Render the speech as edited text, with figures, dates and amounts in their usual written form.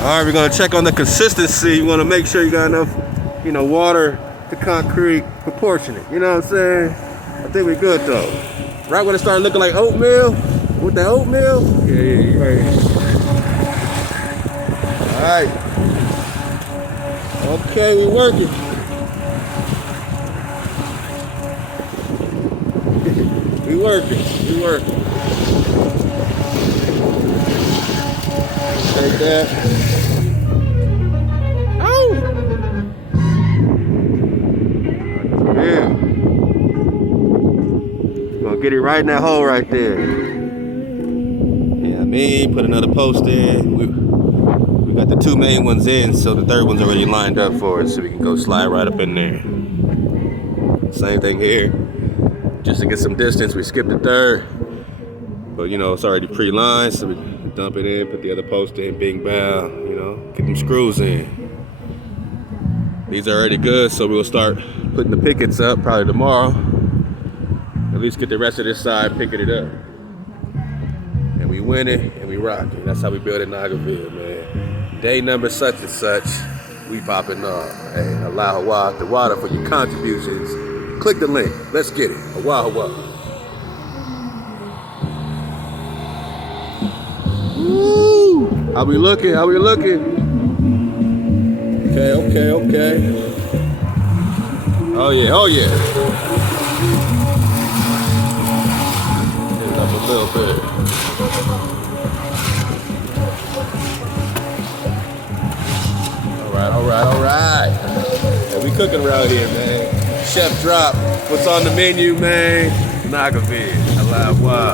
Alright, we're gonna check on the consistency. You wanna make sure you got enough, water to concrete proportionate. You know what I'm saying? I think we're good though. Right when it started looking like oatmeal, with that oatmeal, yeah, you right. Alright. Okay, we working. We working. Take that. Oh! Yeah. Gonna get it right in that hole right there. Yeah, put another post in. We got the 2 main ones in, so the third one's already lined up for us, so we can go slide right up in there. Same thing here. Just to get some distance, we skipped the third. But it's already pre-lined, so we can dump it in, put the other post in, bing bow, get them screws in. These are already good, so we'll start putting the pickets up probably tomorrow. At least get the rest of this side picking it up. And we win it and we rock it. That's how we build in Nagaville, man. Day number such and such, we popping off. Hey, Allah the water for your contributions. Click the link. Let's get it. Allah. Woo! How we looking? Okay. Oh yeah. Get it up a little bit. All right. Yeah, we cooking around here, man. Chef drop. What's on the menu, man? Nagaville. Allah.